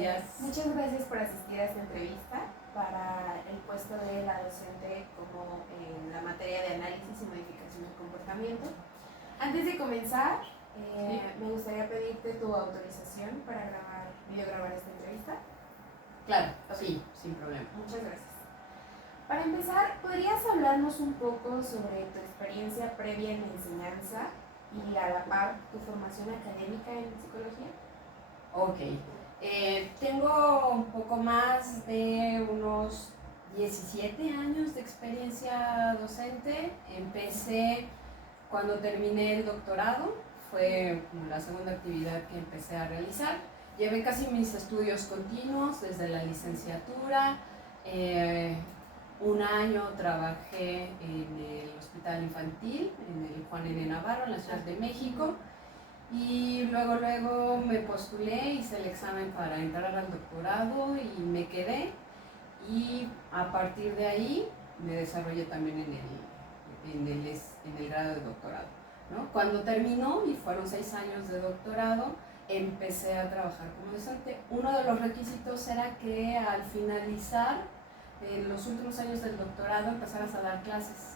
días. Muchas gracias por asistir a esta entrevista para el puesto de la docente como en la materia de análisis y modificación del comportamiento. Antes de comenzar, me gustaría pedirte tu autorización para videograbar esta entrevista. Claro, sí, sin problema. Muchas gracias. Para empezar, ¿podrías hablarnos un poco sobre tu experiencia previa en la enseñanza y a la par tu formación académica en psicología? Ok, tengo un poco más de unos 17 años de experiencia docente. Empecé cuando terminé el doctorado, fue como la segunda actividad que empecé a realizar. Llevé casi mis estudios continuos desde la licenciatura. Un año trabajé en el Hospital Infantil, en el Juan N. Navarro, en la Ciudad de México. Y luego me postulé, hice el examen para entrar al doctorado y me quedé. Y a partir de ahí me desarrollé también en el grado de doctorado, ¿no? Cuando terminó, y fueron 6 años de doctorado, empecé a trabajar como docente. Uno de los requisitos era que al finalizar los últimos años del doctorado empezaras a dar clases,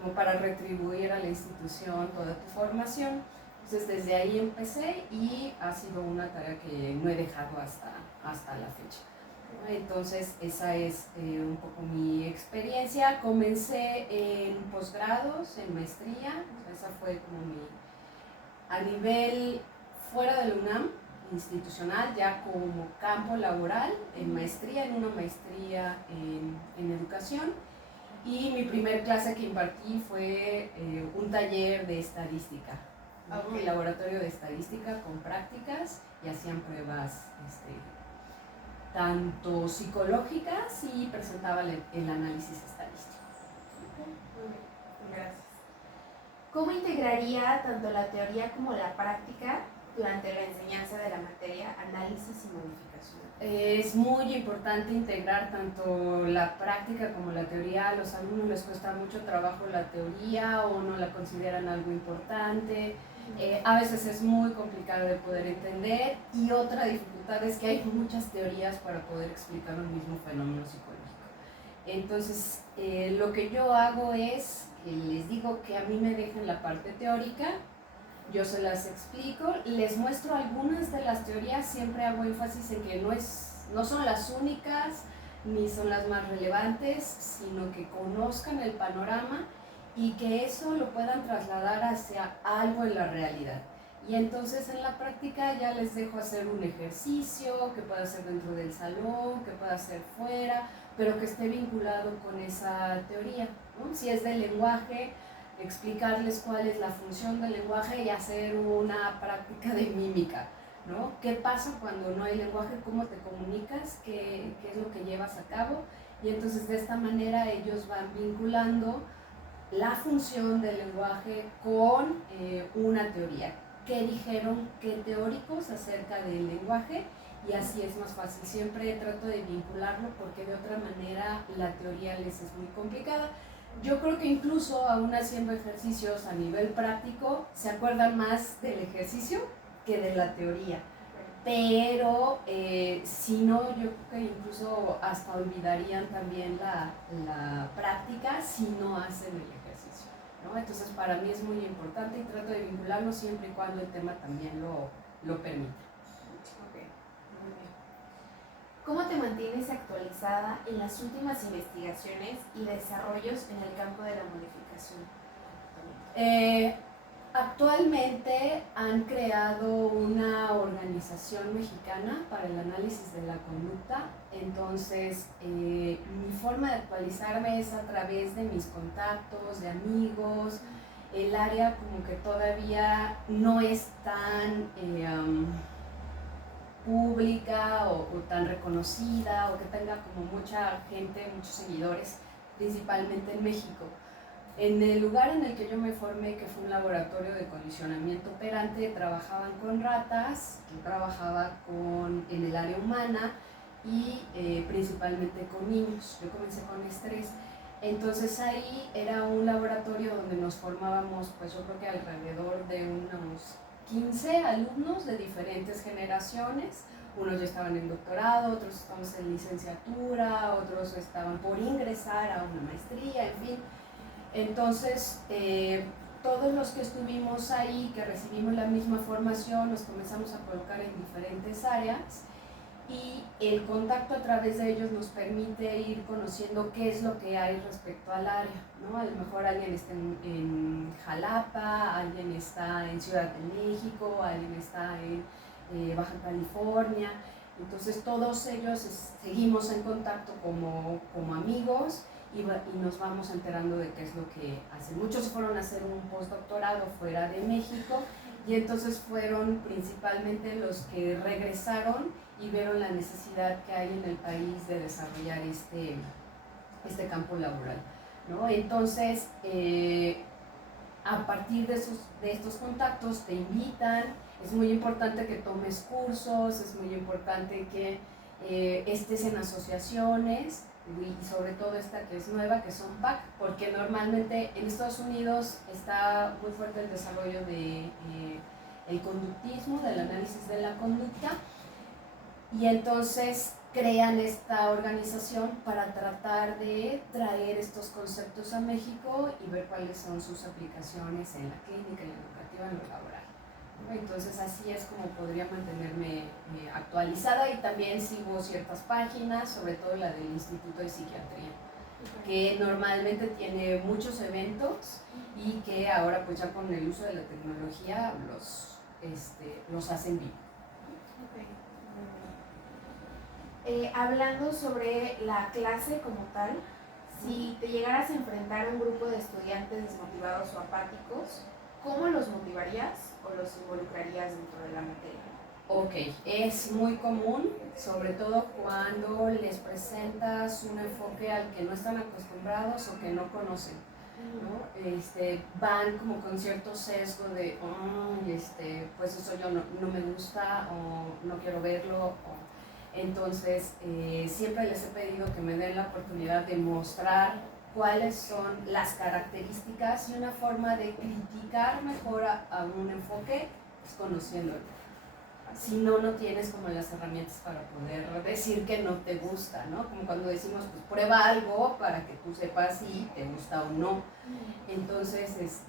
como para retribuir a la institución toda tu formación. Entonces desde ahí empecé y ha sido una tarea que no he dejado hasta la fecha. Entonces esa es un poco mi experiencia. Comencé en posgrados, en maestría, esa fue como a nivel fuera del UNAM, institucional, ya como campo laboral, en maestría, en una maestría en educación. Y mi primer clase que impartí fue un taller de estadística, ¿no? El laboratorio de estadística con prácticas, y hacían pruebas tanto psicológicas y presentaba el análisis estadístico. Muy bien, gracias. ¿Cómo integraría tanto la teoría como la práctica durante la enseñanza de la materia análisis y modificación? Es muy importante integrar tanto la práctica como la teoría. A los alumnos les cuesta mucho trabajo la teoría o no la consideran algo importante. A veces es muy complicado de poder entender, y otra dificultad es que hay muchas teorías para poder explicar un mismo fenómeno psicológico. Entonces, lo que yo hago es, les digo que a mí me dejen la parte teórica, yo se las explico, les muestro algunas de las teorías, siempre hago énfasis en que no son las únicas ni son las más relevantes, sino que conozcan el panorama y que eso lo puedan trasladar hacia algo en la realidad. Y entonces en la práctica ya les dejo hacer un ejercicio que pueda hacer dentro del salón, que pueda hacer fuera, pero que esté vinculado con esa teoría, ¿no? Si es del lenguaje, explicarles cuál es la función del lenguaje y hacer una práctica de mímica, ¿no? ¿Qué pasa cuando no hay lenguaje? ¿Cómo te comunicas? ¿Qué es lo que llevas a cabo? Y entonces de esta manera ellos van vinculando la función del lenguaje con una teoría. ¿Qué dijeron qué teóricos acerca del lenguaje? Y así es más fácil. Siempre trato de vincularlo porque de otra manera la teoría les es muy complicada. Yo creo que incluso aún haciendo ejercicios a nivel práctico se acuerdan más del ejercicio que de la teoría. Pero si no, yo creo que incluso hasta olvidarían también la práctica si no hacen el ejercicio, ¿no? Entonces para mí es muy importante y trato de vincularlo siempre y cuando el tema también lo permita. Okay. Muy bien. ¿Cómo te mantienes actualizada en las últimas investigaciones y desarrollos en el campo de la modificación? Actualmente han creado una organización mexicana para el análisis de la conducta. Entonces mi forma de actualizarme es a través de mis contactos, de amigos. El área como que todavía no es tan pública o tan reconocida, o que tenga como mucha gente, muchos seguidores, principalmente en México. En el lugar en el que yo me formé, que fue un laboratorio de condicionamiento operante, trabajaban con ratas, yo trabajaba en el área humana y principalmente con niños. Yo comencé con estrés. Entonces ahí era un laboratorio donde nos formábamos, pues yo creo que alrededor de unos 15 alumnos de diferentes generaciones, unos ya estaban en doctorado, otros estamos en licenciatura, otros estaban por ingresar a una maestría, en fin. Entonces, todos los que estuvimos ahí, que recibimos la misma formación, nos comenzamos a colocar en diferentes áreas y el contacto a través de ellos nos permite ir conociendo qué es lo que hay respecto al área, ¿no? A lo mejor alguien está en Jalapa, alguien está en Ciudad de México, alguien está en Baja California. Entonces todos ellos seguimos en contacto como amigos y nos vamos enterando de qué es lo que hacen. Muchos fueron a hacer un postdoctorado fuera de México y entonces fueron principalmente los que regresaron y vieron la necesidad que hay en el país de desarrollar este campo laboral, ¿no? Entonces, a partir de estos contactos te invitan, es muy importante que tomes cursos, es muy importante que estés en asociaciones y sobre todo esta que es nueva, que son PAC, porque normalmente en Estados Unidos está muy fuerte el desarrollo de el conductismo, del análisis de la conducta, y entonces crean esta organización para tratar de traer estos conceptos a México y ver cuáles son sus aplicaciones en la clínica, en la educativa, en lo laboral. Entonces así es como podría mantenerme actualizada y también sigo ciertas páginas, sobre todo la del Instituto de Psiquiatría, que normalmente tiene muchos eventos y que ahora pues ya con el uso de la tecnología los hacen vivo. Hablando sobre la clase como tal, si te llegaras a enfrentar a un grupo de estudiantes desmotivados o apáticos, ¿cómo los motivarías o los involucrarías dentro de la materia? Ok, es muy común, sobre todo cuando les presentas un enfoque al que no están acostumbrados o que no conocen, ¿no? Van como con cierto sesgo de, pues eso yo no me gusta o no quiero verlo. Entonces, siempre les he pedido que me den la oportunidad de mostrar cuáles son las características y una forma de criticar mejor a un enfoque, pues conociéndolo. Si no, no tienes como las herramientas para poder decir que no te gusta, ¿no? Como cuando decimos, pues prueba algo para que tú sepas si te gusta o no. Entonces,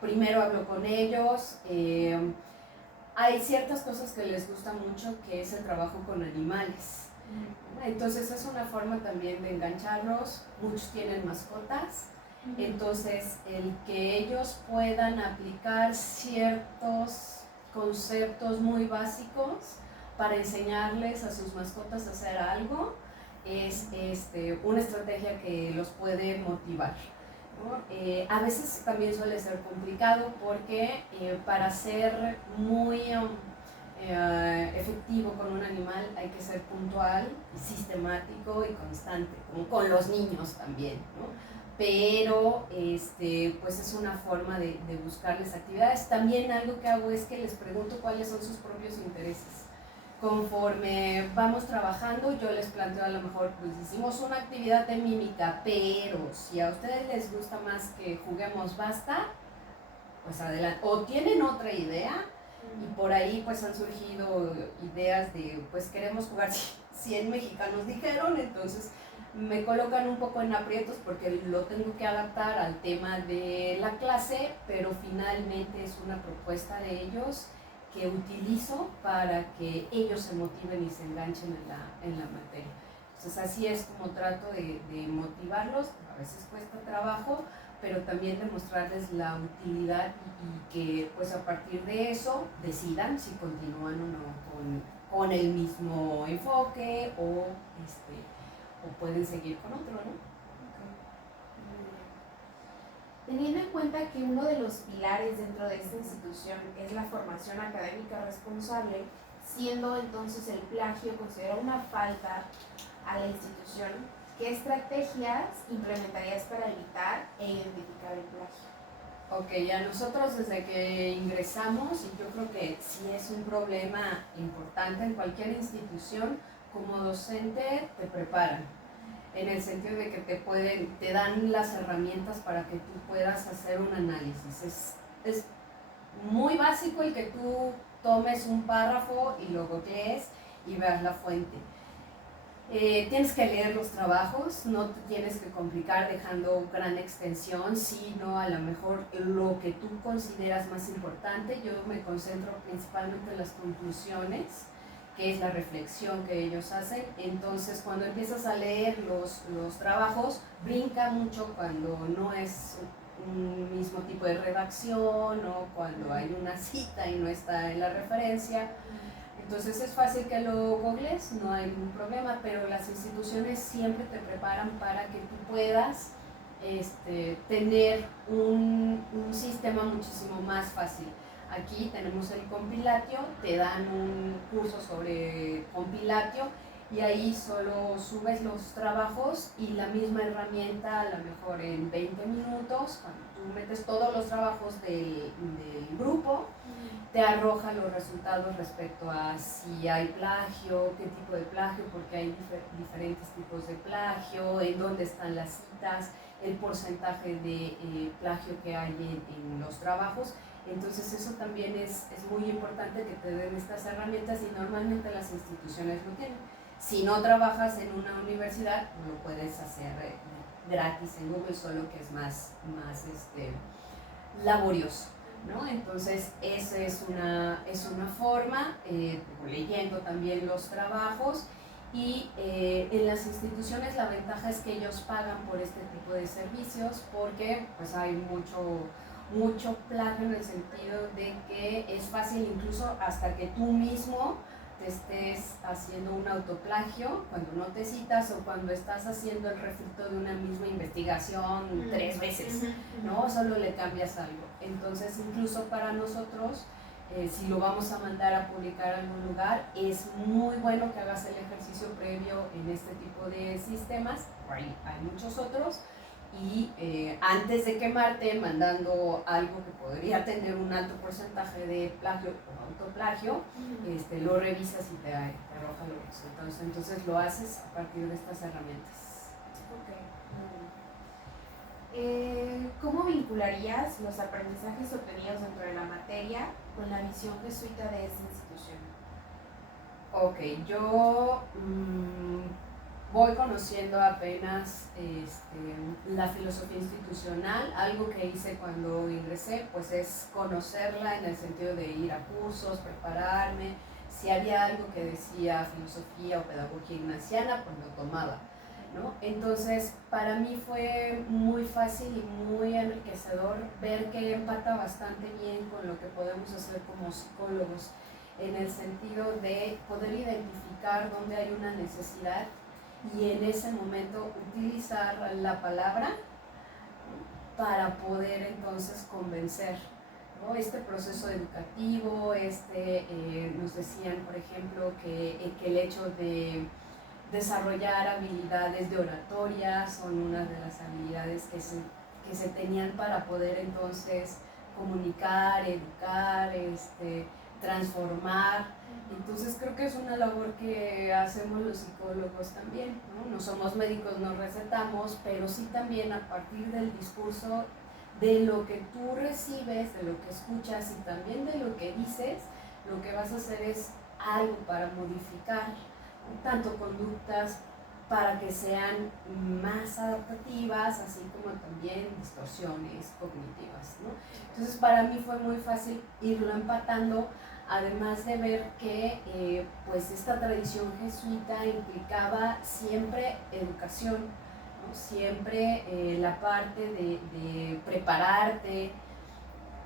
primero hablo con ellos. Hay ciertas cosas que les gusta mucho, que es el trabajo con animales. Entonces es una forma también de engancharlos. Muchos tienen mascotas. Entonces el que ellos puedan aplicar ciertos conceptos muy básicos para enseñarles a sus mascotas a hacer algo es una estrategia que los puede motivar. A veces también suele ser complicado porque para ser muy efectivo con un animal hay que ser puntual, sistemático y constante, como con los niños también, ¿no? Pero pues es una forma de buscarles actividades. También algo que hago es que les pregunto cuáles son sus propios intereses. Conforme vamos trabajando, yo les planteo a lo mejor, pues hicimos una actividad de mímica, pero si a ustedes les gusta más que juguemos basta, pues adelante. O tienen otra idea y por ahí pues han surgido ideas de, pues queremos jugar 100 mexicanos dijeron, entonces me colocan un poco en aprietos porque lo tengo que adaptar al tema de la clase, pero finalmente es una propuesta de ellos que utilizo para que ellos se motiven y se enganchen en la materia. Entonces así es como trato de motivarlos, a veces cuesta trabajo, pero también demostrarles la utilidad y que pues a partir de eso decidan si continúan o no con el mismo enfoque o pueden seguir con otro, ¿no? Teniendo en cuenta que uno de los pilares dentro de esta institución es la formación académica responsable, siendo entonces el plagio considerado una falta a la institución, ¿qué estrategias implementarías para evitar e identificar el plagio? Ok, a nosotros desde que ingresamos, y yo creo que sí es un problema importante en cualquier institución, como docente te preparan, en el sentido de que te dan las herramientas para que tú puedas hacer un análisis. Es muy básico el que tú tomes un párrafo y lo googlees y veas la fuente. Tienes que leer los trabajos, no te tienes que complicar dejando gran extensión, sino a lo mejor lo que tú consideras más importante. Yo me concentro principalmente en las conclusiones, que es la reflexión que ellos hacen. Entonces, cuando empiezas a leer los trabajos, brinca mucho cuando no es un mismo tipo de redacción o cuando hay una cita y no está en la referencia. Entonces es fácil que lo googles, no hay ningún problema, pero las instituciones siempre te preparan para que tú puedas tener un sistema muchísimo más fácil. Aquí tenemos el compilatio, te dan un curso sobre compilatio y ahí solo subes los trabajos y la misma herramienta, a lo mejor en 20 minutos, cuando tú metes todos los trabajos del grupo, te arroja los resultados respecto a si hay plagio, qué tipo de plagio, porque hay diferentes tipos de plagio, en dónde están las citas, el porcentaje de plagio que hay en los trabajos. Entonces eso también es muy importante que te den estas herramientas y normalmente las instituciones lo tienen. Si no trabajas en una universidad, lo puedes hacer gratis en Google, solo que es más laborioso, ¿no? Entonces esa es una forma, leyendo también los trabajos. Y en las instituciones la ventaja es que ellos pagan por este tipo de servicios porque pues hay mucho plagio en el sentido de que es fácil incluso hasta que tú mismo te estés haciendo un autoplagio cuando no te citas o cuando estás haciendo el refrito de una misma investigación 3 veces, ¿no? Solo le cambias algo. Entonces incluso para nosotros, si lo vamos a mandar a publicar a algún lugar, es muy bueno que hagas el ejercicio previo en este tipo de sistemas. Hay muchos otros. Y antes de quemarte mandando algo que podría tener un alto porcentaje de plagio o autoplagio, lo revisas y te arroja los resultados. Entonces lo haces a partir de estas herramientas. ¿Cómo vincularías los aprendizajes obtenidos dentro de la materia con la visión jesuita de esta institución? Ok, yo voy conociendo apenas la filosofía institucional. Algo que hice cuando ingresé pues es conocerla en el sentido de ir a cursos, prepararme. Si había algo que decía filosofía o pedagogía ignaciana, pues lo tomaba, ¿no? Entonces para mí fue muy fácil y muy enriquecedor ver que empata bastante bien con lo que podemos hacer como psicólogos, en el sentido de poder identificar dónde hay una necesidad y en ese momento utilizar la palabra para poder entonces convencer, ¿no? Este proceso educativo, nos decían, por ejemplo, que el hecho de desarrollar habilidades de oratoria son una de las habilidades que se tenían para poder entonces comunicar, educar, transformar. Entonces creo que es una labor que hacemos los psicólogos también, ¿no? No somos médicos, no recetamos, pero sí también a partir del discurso, de lo que tú recibes, de lo que escuchas y también de lo que dices, lo que vas a hacer es algo para modificar, ¿no? Tanto conductas para que sean más adaptativas, así como también distorsiones cognitivas, ¿no? Entonces para mí fue muy fácil irlo empatando, además de ver que pues esta tradición jesuita implicaba siempre educación, ¿no? Siempre la parte de prepararte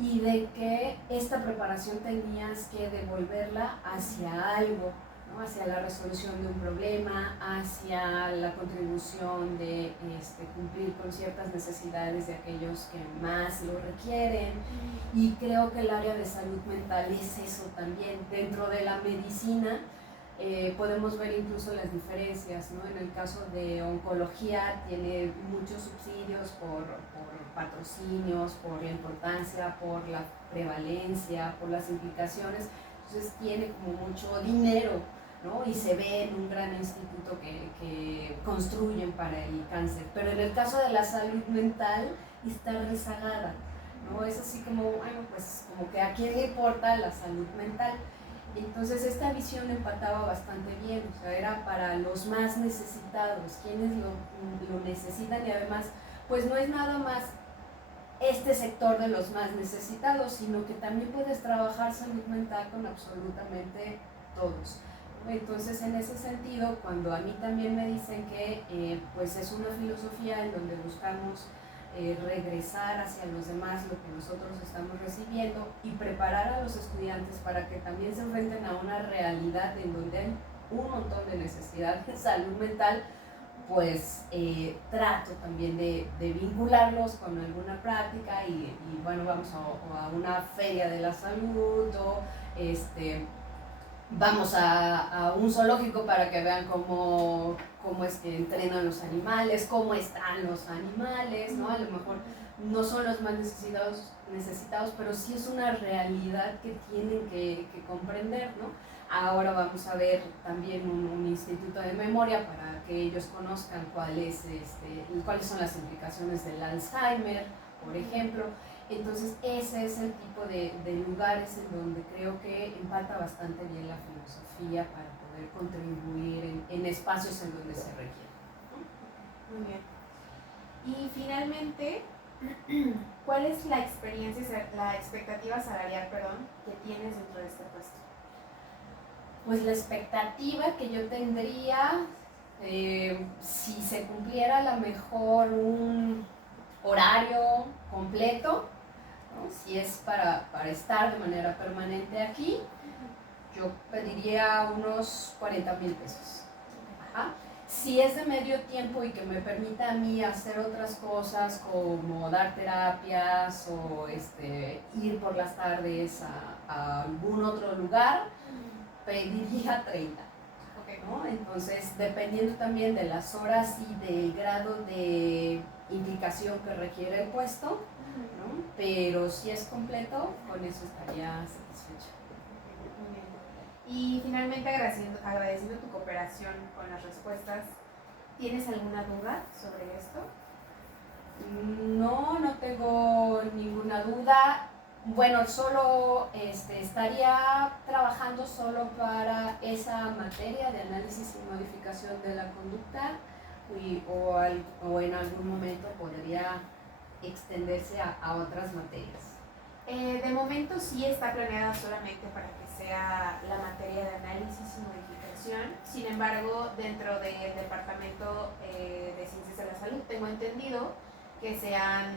y de que esta preparación tenías que devolverla hacia algo, ¿no? Hacia la resolución de un problema, hacia la contribución de cumplir con ciertas necesidades de aquellos que más lo requieren. Y creo que el área de salud mental es eso también. Dentro de la medicina podemos ver incluso las diferencias, ¿no? En el caso de oncología tiene muchos subsidios por patrocinios, por la importancia, por la prevalencia, por las implicaciones. Entonces tiene como mucho dinero, ¿no? Y se ve en un gran instituto que construyen para el cáncer. Pero en el caso de la salud mental está rezagada, ¿no? Es así como, bueno, pues como que a quién le importa la salud mental. Entonces esta visión empataba bastante bien, o sea, era para los más necesitados, quienes lo necesitan, y además pues no es nada más este sector de los más necesitados, sino que también puedes trabajar salud mental con absolutamente todos. Entonces, en ese sentido, cuando a mí también me dicen que pues es una filosofía en donde buscamos regresar hacia los demás lo que nosotros estamos recibiendo y preparar a los estudiantes para que también se enfrenten a una realidad en donde hay un montón de necesidad de salud mental, pues trato también de vincularlos con alguna práctica y bueno, vamos a una feria de la salud o vamos a un zoológico para que vean cómo es que entrenan los animales, cómo están los animales, ¿no? A lo mejor no son los más necesitados, pero sí es una realidad que tienen que comprender, ¿no? Ahora vamos a ver también un instituto de memoria para que ellos conozcan cuáles son las implicaciones del Alzheimer, por ejemplo. Entonces ese es el tipo de lugares en donde creo que empata bastante bien la filosofía para poder contribuir en espacios en donde se requiere. Muy bien. Y finalmente, ¿cuál es la expectativa salarial, que tienes dentro de este puesto? Pues la expectativa que yo tendría, si se cumpliera a lo mejor un horario completo, ¿no? Si es para estar de manera permanente aquí, yo pediría unos 40,000 pesos. Ajá. Si es de medio tiempo y que me permita a mí hacer otras cosas como dar terapias o ir por las tardes a algún otro lugar, pediría 30. ¿No? Entonces, dependiendo también de las horas y del grado de implicación que requiere el puesto, ¿no? Pero si es completo, con eso estaría satisfecha. Muy bien. Y finalmente, agradeciendo tu cooperación con las respuestas, ¿tienes alguna duda sobre esto? No tengo ninguna duda. Bueno, solo estaría trabajando solo para esa materia de análisis y modificación de la conducta o en algún momento podría extenderse a otras materias. De momento sí está planeada solamente para que sea la materia de análisis y modificación. Sin embargo, dentro del Departamento de Ciencias de la Salud tengo entendido que se han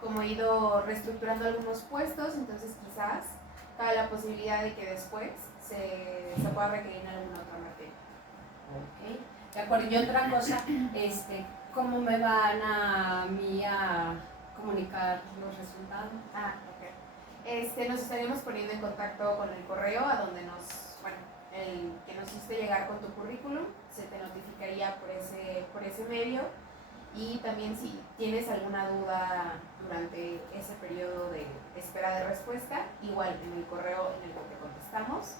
como ido reestructurando algunos puestos, entonces quizás cabe la posibilidad de que después se pueda requerir en alguna otra materia. Ok, de acuerdo. Y otra cosa, ¿cómo me van a mí a comunicar los resultados? Ok. Nos estaríamos poniendo en contacto con el correo a donde el que nos hiciste llegar con tu currículum, se te notificaría por ese medio. Y también si tienes alguna duda durante ese periodo de espera de respuesta, igual en el correo en el que te contestamos,